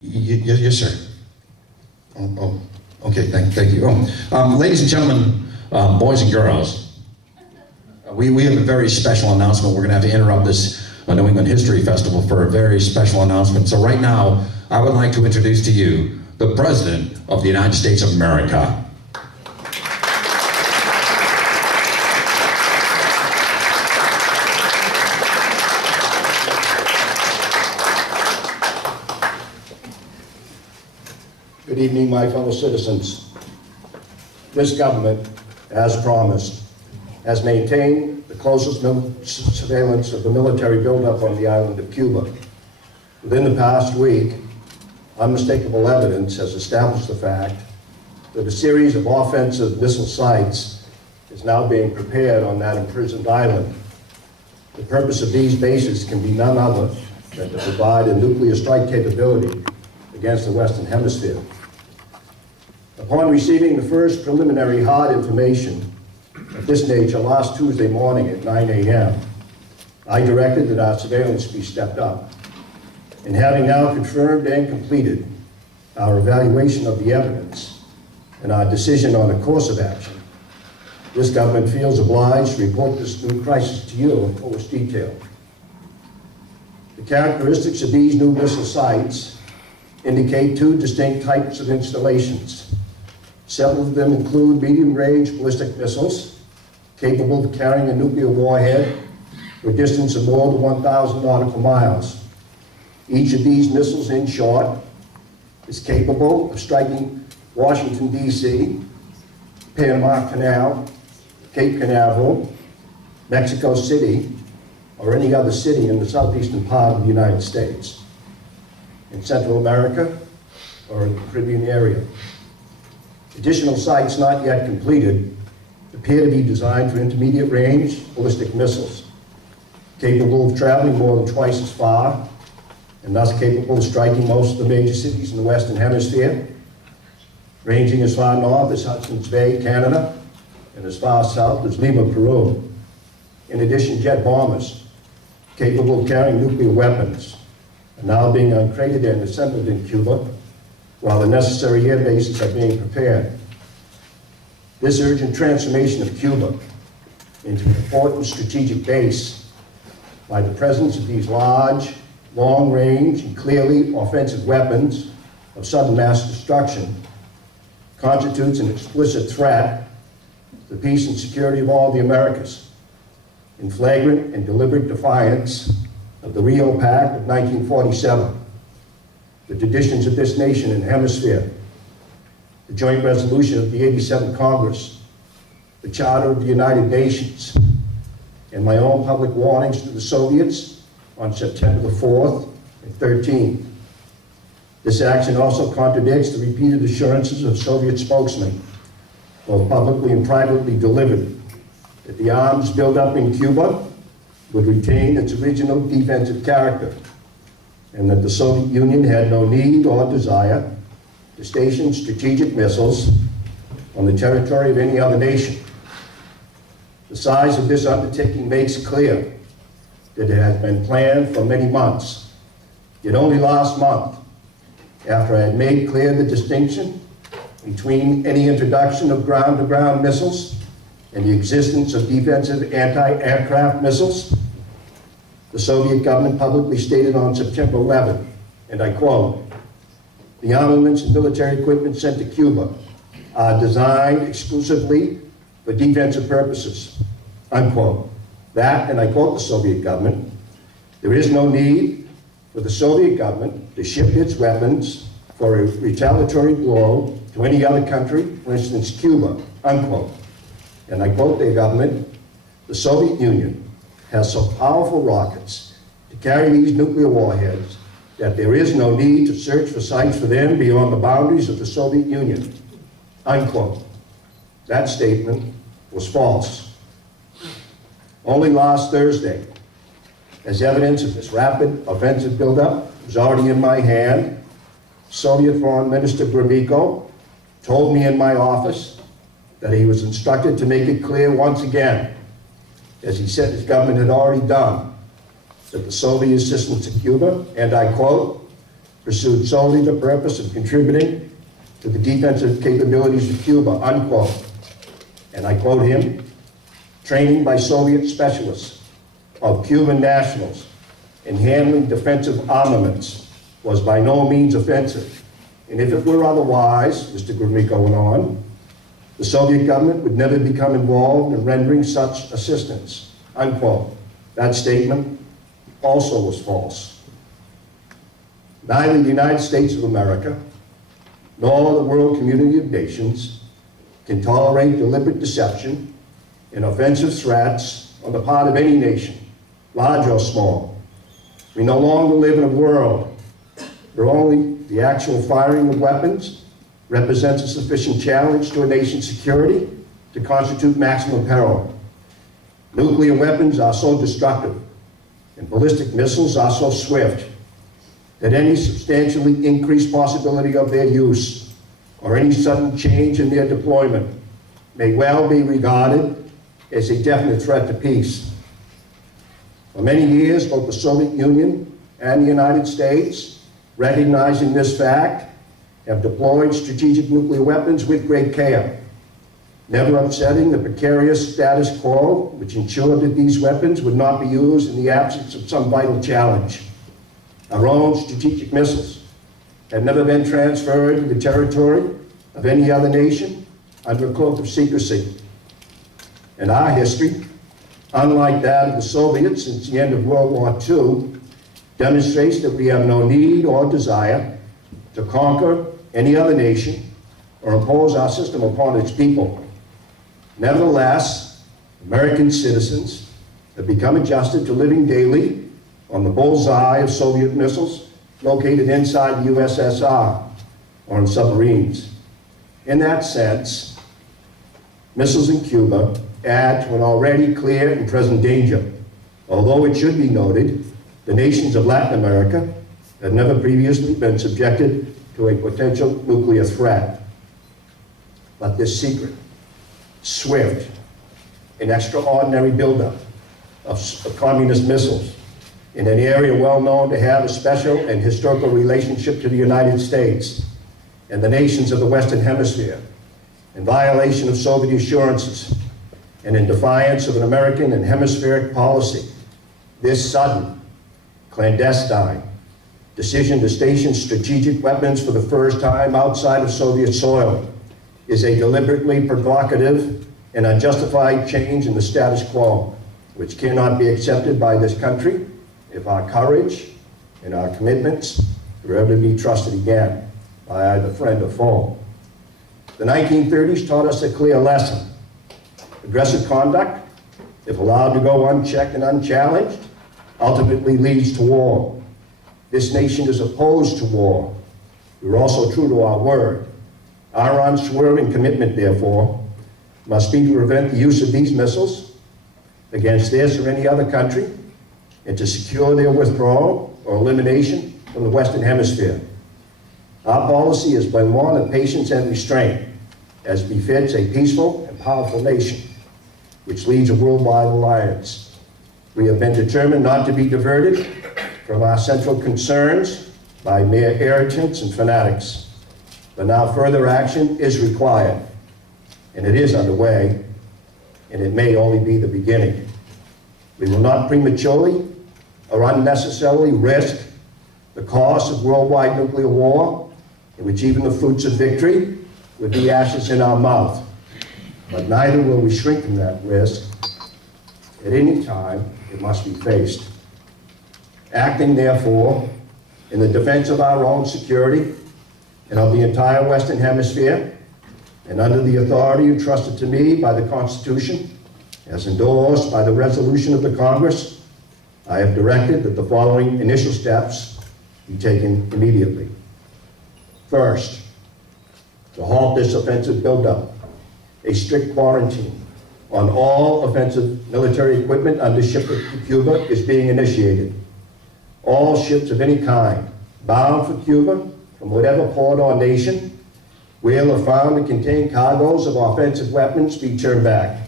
Yes, sir. Okay, thank you. Ladies and gentlemen, boys and girls, we have a very special announcement. We're going to have to interrupt this New England History Festival for a very special announcement. So right now, I would like to introduce to you the President of the United States of America. Good evening, my fellow citizens. This government, as promised, has maintained the closest surveillance of the military buildup on the island of Cuba. Within the past week, unmistakable evidence has established the fact that a series of offensive missile sites is now being prepared on that imprisoned island. The purpose of these bases can be none other than to provide a nuclear strike capability against the Western Hemisphere. Upon receiving the first preliminary hard information of this nature last Tuesday morning at 9 a.m., I directed that our surveillance be stepped up. And having now confirmed and completed our evaluation of the evidence and our decision on a course of action, this government feels obliged to report this new crisis to you in fullest detail. The characteristics of these new missile sites indicate two distinct types of installations. Several of them include medium-range ballistic missiles capable of carrying a nuclear warhead for a distance of more than 1,000 nautical miles. Each of these missiles, in short, is capable of striking Washington, D.C., Panama Canal, Cape Canaveral, Mexico City, or any other city in the southeastern part of the United States, in Central America, or in the Caribbean area. Additional sites not yet completed appear to be designed for intermediate range ballistic missiles, capable of traveling more than twice as far, and thus capable of striking most of the major cities in the Western Hemisphere, ranging as far north as Hudson's Bay, Canada, and as far south as Lima, Peru. In addition, jet bombers capable of carrying nuclear weapons are now being uncrated and assembled in Cuba, while the necessary air bases are being prepared. This urgent transformation of Cuba into an important strategic base by the presence of these large, long-range, and clearly offensive weapons of sudden mass destruction constitutes an explicit threat to the peace and security of all the Americas, in flagrant and deliberate defiance of the Rio Pact of 1947, the traditions of this nation and hemisphere, the joint resolution of the 87th Congress, the Charter of the United Nations, and my own public warnings to the Soviets on September the 4th and 13th. This action also contradicts the repeated assurances of Soviet spokesmen, both publicly and privately delivered, that the arms buildup in Cuba would retain its original defensive character, and that the Soviet Union had no need or desire to station strategic missiles on the territory of any other nation. The size of this undertaking makes clear that it has been planned for many months. Yet only last month, after I had made clear the distinction between any introduction of ground-to-ground missiles and the existence of defensive anti-aircraft missiles, the Soviet government publicly stated on September 11th, and I quote, "The armaments and military equipment sent to Cuba are designed exclusively for defensive purposes," unquote. That, and I quote the Soviet government, "There is no need for the Soviet government to ship its weapons for a retaliatory blow to any other country, for instance, Cuba," unquote. And I quote their government, "The Soviet Union has so powerful rockets to carry these nuclear warheads that there is no need to search for sites for them beyond the boundaries of the Soviet Union," unquote. That statement was false. Only last Thursday, as evidence of this rapid offensive buildup was already in my hand, Soviet Foreign Minister Gromyko told me in my office that he was instructed to make it clear once again, as he said his government had already done, that the Soviet assistance to Cuba, and I quote, pursued solely the purpose of contributing to the defensive capabilities of Cuba, unquote. And I quote him, training by Soviet specialists of Cuban nationals in handling defensive armaments was by no means offensive. And if it were otherwise, Mr. Gromyko went on, the Soviet government would never become involved in rendering such assistance, unquote. That statement also was false. Neither the United States of America nor the world community of nations can tolerate deliberate deception and offensive threats on the part of any nation, large or small. We no longer live in a world where only the actual firing of weapons represents a sufficient challenge to a nation's security to constitute maximum peril. Nuclear weapons are so destructive and ballistic missiles are so swift that any substantially increased possibility of their use or any sudden change in their deployment may well be regarded as a definite threat to peace. For many years, both the Soviet Union and the United States, recognizing this fact, have deployed strategic nuclear weapons with great care, never upsetting the precarious status quo which ensured that these weapons would not be used in the absence of some vital challenge. Our own strategic missiles have never been transferred to the territory of any other nation under a cloak of secrecy. In our history, unlike that of the Soviets since the end of World War II, demonstrates that we have no need or desire to conquer any other nation or impose our system upon its people. Nevertheless, American citizens have become adjusted to living daily on the bullseye of Soviet missiles located inside the USSR or in submarines. In that sense, missiles in Cuba add to an already clear and present danger. Although it should be noted, the nations of Latin America have never previously been subjected to a potential nuclear threat. But this secret, swift, and extraordinary buildup of communist missiles in an area well known to have a special and historical relationship to the United States and the nations of the Western Hemisphere, in violation of Soviet assurances and in defiance of an American and hemispheric policy, this sudden, clandestine decision to station strategic weapons for the first time outside of Soviet soil is a deliberately provocative and unjustified change in the status quo, which cannot be accepted by this country if our courage and our commitments are ever to be trusted again by either friend or foe. The 1930s taught us a clear lesson. Aggressive conduct, if allowed to go unchecked and unchallenged, ultimately leads to war. This nation is opposed to war. We're also true to our word. Our unswerving commitment, therefore, must be to prevent the use of these missiles against this or any other country and to secure their withdrawal or elimination from the Western Hemisphere. Our policy has been one of patience and restraint, as befits a peaceful and powerful nation, which leads a worldwide alliance. We have been determined not to be diverted from our central concerns by mere irritants and fanatics. But now further action is required, and it is underway, and it may only be the beginning. We will not prematurely or unnecessarily risk the cost of worldwide nuclear war, in which even the fruits of victory would be ashes in our mouth. But neither will we shrink from that risk. At any time, it must be faced. Acting, therefore, in the defense of our own security and of the entire Western Hemisphere, and under the authority entrusted to me by the Constitution, as endorsed by the resolution of the Congress, I have directed that the following initial steps be taken immediately. First, to halt this offensive buildup, a strict quarantine on all offensive military equipment under shipment to Cuba is being initiated. All ships of any kind bound for Cuba from whatever port or nation will, if found to contain cargoes of offensive weapons, be turned back.